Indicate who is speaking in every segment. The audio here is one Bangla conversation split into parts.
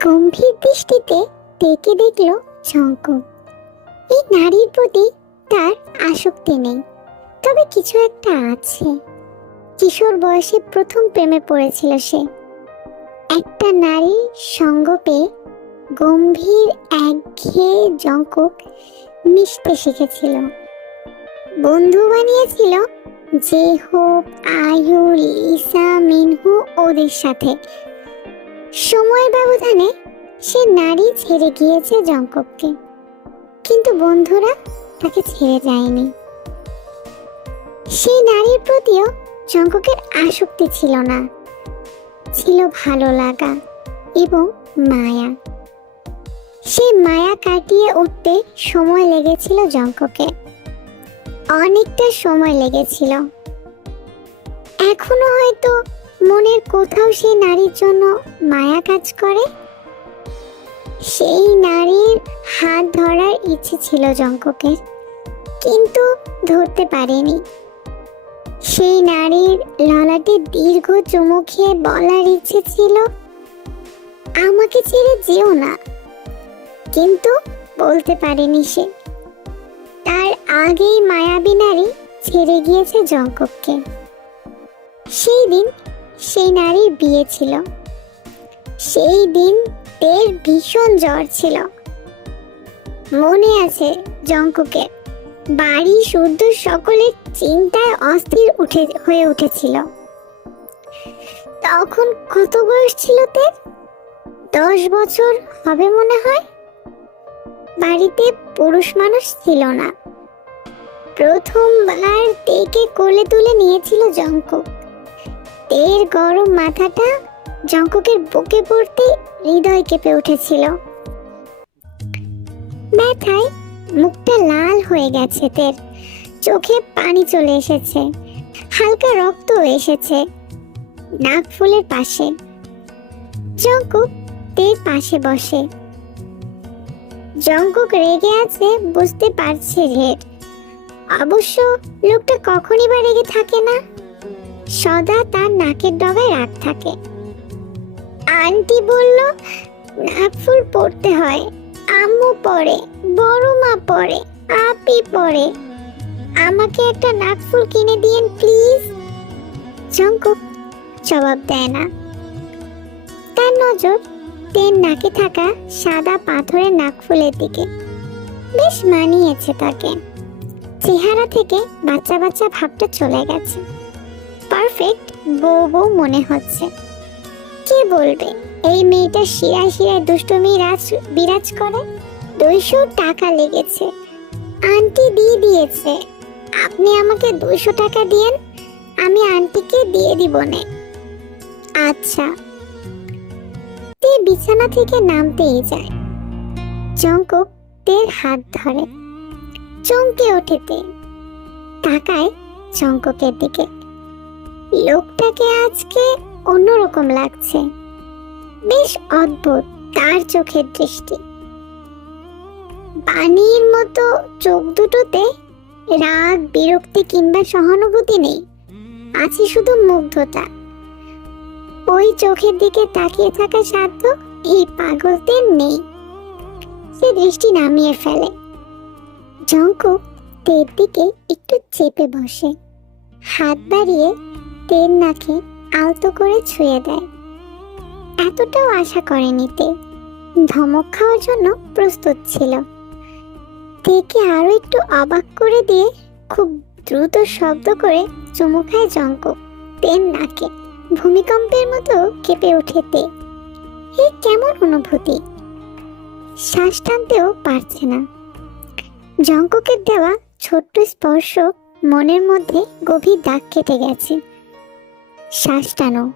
Speaker 1: গম্ভীর দৃষ্টিতে দেখে দেখল শঙ্কর এই নারীর প্রতি তার আসক্তি নেই, তবে কিছু একটা আছে। কিশোর বয়সে প্রথম প্রেমে পড়েছিল সে। একটা নারীর সঙ্গ পেয়ে গম্ভীর একঘেয়ে জঙ্কক মিশতে শিখেছিল। বন্ধু বানিয়েছিল যে হোক আয়ু লিসা মিনহু ওদের সাথে সময়ের ব্যবধানে সে নারী ছেড়ে গিয়েছে জঙ্কককে। কিন্তু বন্ধুরা তাকে ছেড়ে যায়নি। সেই নারীর প্রতিও জঙ্ককের আসক্তি ছিল না। ছিল ভালো লাগা এবং মায়া। সেই মায়া কাটিয়ে উঠতে সময় লেগেছিল জঙ্ককে। অনেকটা সময় লেগেছিল। এখনও হয়তো মনের কোথাও সেই নারীর জন্য মায়া কাজ করে? সেই নারীর হাত ধরার ইচ্ছে ছিল জঙ্ককের কিন্তু ধরতে পারেনি। সেই নারীর ললাটে দীর্ঘ চুমু খেয়ে বলার ইচ্ছে ছিল, আমাকে ছেড়ে যেও না। কিন্তু বলতে পারেনি সে। তার আগেই মায়াবী নারী ছেড়ে গিয়েছে জঙ্কককে সেই দিন সেই নারীর বিয়ে ছিল। সেই দিন তের ভীষণ জ্বর ছিল। মনে আছে জঙ্কুকে। বাড়ি শুদ্ধ সকলের চিন্তায় অস্থির উঠে, হয়ে উঠেছিল। তখন কত বয়স ছিল তের? দশ বছর হবে মনে হয়? বাড়িতে পুরুষ মানুষ ছিল না। প্রথমবার তেকে কোলে তুলে নিয়েছিল জঙ্কুক তের গরম মাথাটা জঙ্কুকের বুকে পড়তে হৃদয় কেঁপে উঠেছিল। ব্যথায় মুখটা লাল হয়ে গেছে তের। চোখে পানি চলে এসেছে। হালকা রক্ত এসেছে নাক ফুলের পাশে। জঙ্কুক তের পাশে বসে। জঙ্কুক রেগে আছে বুঝতে পারছে রেড অবশ্য লোকটা কখনই বা রেগে থাকে না। সদা তার নাকের ডগায় রাগ থাকে। আন্টি বলল নাকফুল পড়তে হয়। আম্মু পরে বড় মা পরে আপি পরে আমাকে একটা নাকফুল কিনে দিয়েন, প্লিজ? জঙ্কুক জবাব দেয় না। তার নজর তের নাকে থাকা সাদা পাথরের নাকফুলের দিকে। বেশ মানিয়েছে তাকে। চেহারা থেকে বাচ্চা বাচ্চা ভাবটা চলে গেছে। বউ বউ মনে হচ্ছে। কে বলবে? এই মেয়েটা শিরায় শিরায় দুষ্টুমি রাজ, বিরাজ করে? দুইশো টাকা লেগেছে। আন্টি দিয়ে দিয়েছে। আপনি আমাকে দুইশো টাকা দিয়েন, আমি আন্টিকে দিয়ে দিব নে। আচ্ছা। তে বিছানা থেকে নামতেই যায়। জঙ্কুক তের হাত ধরে। চমকে ওঠে তে। তাকায় জঙ্কুকের দিকে। লোকটাকে আজকে অন্যরকম লাগছে। বেশ অদ্ভুত তার চোখের দৃষ্টি। পানির মতো চোখ দুটোতে রাগ, বিরক্তি কিংবা সহানুভূতি নেই। আছে শুধু মুগ্ধতা। ওই চোখের দিকে তাকিয়ে থাকা সাধ্য এই পাগলদের নেই। সে দৃষ্টি নামিয়ে ফেলে। জঙ্কুক তের দিকে একটু চেপে বসে। হাত বাড়িয়ে তের নাকে আলতো করে ছুঁয়ে দেয়। এতটাও আশা করেনি তে। ধমক খাওয়ার জন্য প্রস্তুত ছিল। তেকে আরও একটু অবাক করে দিয়ে খুব দ্রুত শব্দ করে চুমু খায় জঙ্কুক তের নাকে। ভূমিকম্পের মতো কেঁপে ওঠে তে। এ কেমন অনুভূতি? শ্বাস টানতেও পারছে না। জঙ্কুকের দেওয়া ছোট্ট স্পর্শ মনের মধ্যে গভীর দাগ কেটে গেছে। শ্বাস টানো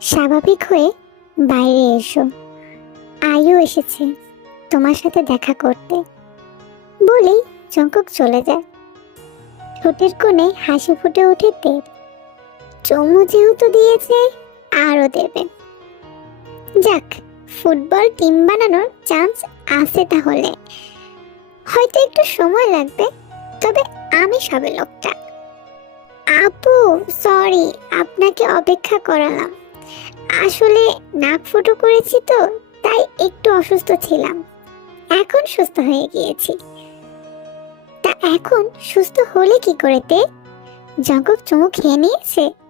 Speaker 1: স্বাভাবিক হয়ে বাইরে এসো। আয়ু এসেছে তোমার সাথে দেখা করতে। বলেই চঙ্কক চলে যায়। ঠোঁটের কোণে হাসি ফুটে ওঠে দেব। চমু যেহেতু দিয়েছে, আরও দেবে। যাক, ফুটবল টিম বানানোর চান্স আছে তাহলে। হয়তো একটু সময় লাগবে, তবে আমি সবে লোকটা। আপু সরি আপনাকে অপেক্ষা করালাম। আসলে নাক ফুটো করেছি তো, তাই একটু অসুস্থ ছিলাম। এখন সুস্থ হয়ে গিয়েছি। তা এখন সুস্থ হলে কি করে তে? জগৎ চুমু খেয়ে নিয়েছে।